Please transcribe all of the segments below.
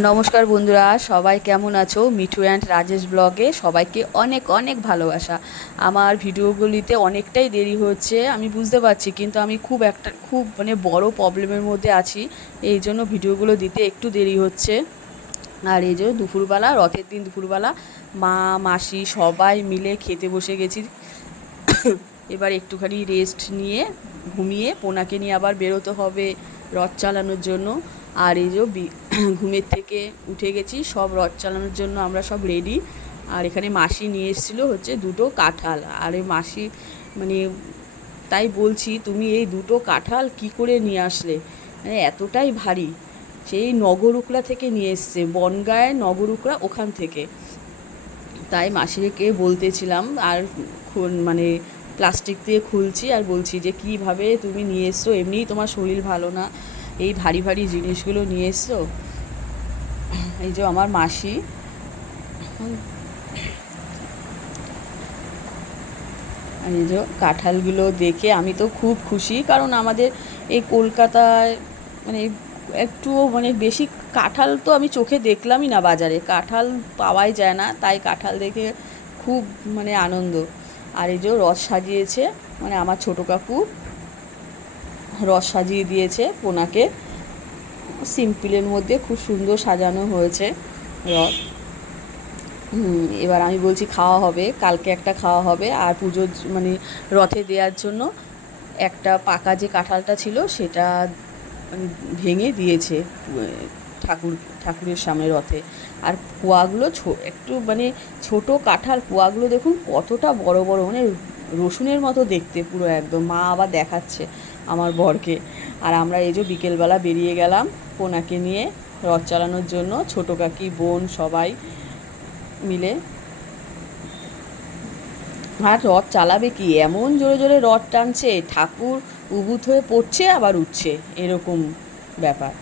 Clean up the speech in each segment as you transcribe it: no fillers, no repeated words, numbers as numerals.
নমস্কার বন্ধুরা, সবাই কেমন আছো? মিঠু অ্যান্ড রাজেশ ব্লগে সবাইকে অনেক অনেক ভালোবাসা। আমার ভিডিওগুলিতে অনেকটাই দেরি হচ্ছে আমি বুঝতে পারছি, কিন্তু আমি খুব বড় প্রবলেমের মধ্যে আছি, এই জন্য ভিডিওগুলো দিতে একটু দেরি হচ্ছে। আর এই যে দুপুরবেলা, রথের দিন দুপুরবেলা মা মাসি সবাই মিলে খেতে বসে গেছি। এবার একটুখানি রেস্ট নিয়ে ঘুমিয়ে পোনাকে নিয়ে আবার বেরোতে হবে রথ চালানোর জন্য। আর এই যে ঘুমের থেকে উঠে গেছি, সব রথ চালানোর জন্য আমরা সব রেডি। আর এখানে মাসি নিয়ে এসেছিলো হচ্ছে দুটো কাঁঠাল। আর এই মাসি মানে তাই বলছি, তুমি এই দুটো কাঁঠাল কি করে নিয়ে আসলে? মানে এতটাই ভারী। সেই নগরুকলা থেকে নিয়ে এসছে, বনগাঁয়ের নগরুকলা, ওখান থেকে। তাই মাসিকে বলতেছিলাম, আর মানে প্লাস্টিক দিয়ে খুলছি আর বলছি যে কীভাবে তুমি নিয়ে এসছো, এমনিই তোমার শরীর ভালো না, এই ভারী ভারী জিনিসগুলো নিয়ে এসছো। এই যে আমার মাসি, আর এই যে কাঁঠালগুলো দেখে আমি তো খুব খুশি, কারণ আমাদের এই কলকাতায় মানে একটুও বেশি কাঁঠাল তো আমি চোখে দেখলামই না, বাজারে কাঁঠাল পাওয়াই যায় না, তাই কাঁঠাল দেখে খুব আনন্দ। আর এই যে রথ সাজিয়েছে, আমার ছোটো কাকু রথ সাজিয়ে দিয়েছে ওনাকে, সিম্পলের মধ্যে খুব সুন্দর সাজানো হয়েছে রথ। এবার আমি বলছি খাওয়া হবে, কালকে একটা খাওয়া হবে, আর পুজোর রথে দেওয়ার জন্য একটা পাকা যে কাঁঠালটা ছিল সেটা ভেঙে দিয়েছে ঠাকুরের সামনে রথে। আর কুয়াগুলো একটু ছোট কাঁঠাল, কুয়াগুলো দেখুন কতটা বড় বড়, রসুনের মতো দেখতে পুরো একদম। মা আবার দেখাচ্ছে আমার বরকে। আর আমরা এই যে বিকেলবেলা বেরিয়ে গেলাম পোনাকে নিয়ে রথ চালানোর জন্য, ছোটো কাকি বোন সবাই মিলে। আর রথ চালাবে কি, এমন জোরে জোরে রথ টানছে, ঠাকুর উবুথ হয়ে পড়ছে আবার উঠছে, এরকম ব্যাপার।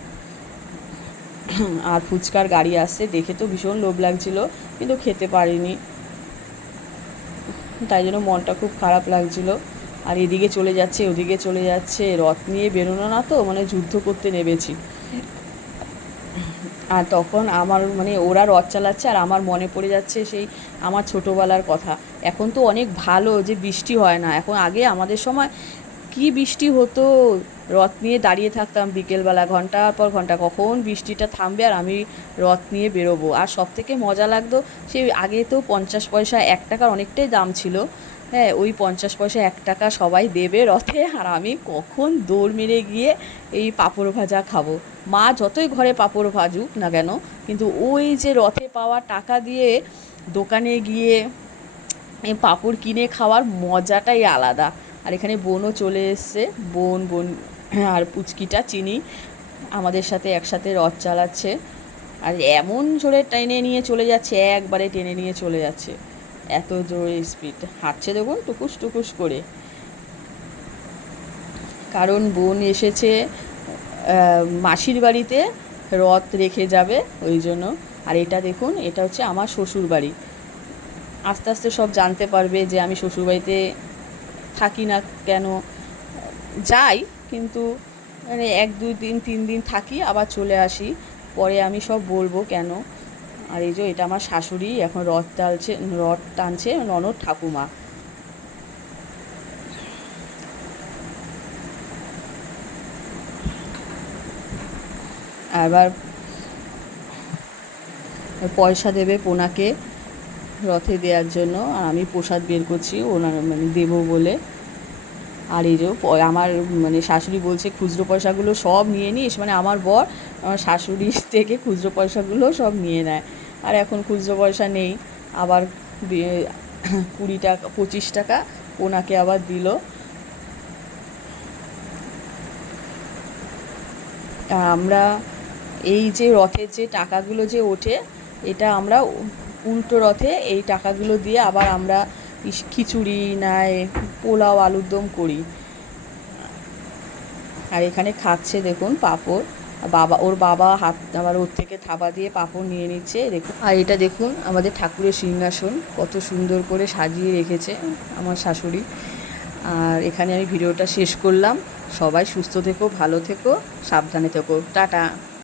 আর ফুচকার গাড়ি আসছে দেখে তো ভীষণ লোভ লাগছিল, কিন্তু খেতে পারিনি, তাই জন্য মনটা খুব খারাপ লাগছিল। আর এদিকে চলে যাচ্ছে ওদিকে চলে যাচ্ছে, রথ নিয়ে বেরোনো না তো যুদ্ধ করতে নেমেছি। আর তখন আমার ওরা রথ চালাচ্ছে আর আমার মনে পড়ে যাচ্ছে সেই আমার ছোটোবেলার কথা। এখন তো অনেক ভালো যে বৃষ্টি হয় না, এখন আগে আমাদের সময় কি বৃষ্টি হতো, রথ নিয়ে দাঁড়িয়ে থাকতাম বিকেলবেলা ঘন্টার পর ঘন্টা, কখন বৃষ্টিটা থামবে আর আমি রথ নিয়ে বেরোবো। আর সব থেকে মজা লাগতো সেই আগে তো 50 পয়সা 1 টাকার অনেকটাই দাম ছিল। হ্যাঁ, ওই 50 পয়সা 1 টাকা সবাই দেবে রথে, আর আমি কখন দৌড় মেরে গিয়ে এই পাঁপড় ভাজা খাবো। মা যতই ঘরে পাঁপড় ভাজুক না কেন, কিন্তু ওই যে রথে পাওয়া টাকা দিয়ে দোকানে গিয়ে পাঁপড় কিনে খাওয়ার মজাটাই আলাদা। আর এখানে বোনও চলে এসছে, বোন আর পুচকিটা চিনি আমাদের সাথে একসাথে রথ চালাচ্ছে। আর এমন জোরে টেনে নিয়ে চলে যাচ্ছে, একবারে টেনে নিয়ে চলে যাচ্ছে, এত জোরে স্পিড হাঁটছে দেখুন, টুকুস টুকুস করে। কারণ বোন এসেছে মাসির বাড়িতে রথ রেখে যাবে, ওই জন্য। আর এটা দেখুন, এটা হচ্ছে আমার শ্বশুর বাড়ি। আস্তে আস্তে সব জানতে পারবে যে আমি শ্বশুরবাড়িতে থাকি না কেন, যাই কিন্তু 1 2 দিন 3 দিন থাকি আবার চলে আসি, পরে আমি সব বলবো কেন। আর এই যে এটা আমার শাশুড়ি, এখন রথ টানছে ননদ ঠাকুমা। এবার পয়সা দেবে পোনাকে রথে দেওয়ার জন্য, আর আমি প্রসাদ বের করছি ওনার দেবো বলে। আর এই যে আমার শাশুড়ি বলছে খুচরো পয়সাগুলো সব নিয়ে নিস, আমার বর আমার শাশুড়ির থেকে খুচরো পয়সাগুলো সব নিয়ে নেয়। আর এখন খুচরো পয়সা নেই, আবার 20 টাকা 25 টাকা ওনাকে আবার দিল। আমরা এই যে রথের যে টাকাগুলো যে ওঠে, এটা আমরা উল্টো রথে এই টাকাগুলো দিয়ে আবার আমরা খিচুড়ি নাই পোলাও আলুর দম করি। আর এখানে খাচ্ছে দেখুন পাঁপড়, ওর বাবা হাত আবার ওর থেকে থাবা দিয়ে পাঁপড় নিয়ে নিচ্ছে দেখুন। আর এটা দেখুন আমাদের ঠাকুরের সিংহাসন কত সুন্দর করে সাজিয়ে রেখেছে আমার শাশুড়ি। আর এখানে আমি ভিডিওটা শেষ করলাম। সবাই সুস্থ থেকো, ভালো থেকো, সাবধানে থেকো, টাটা।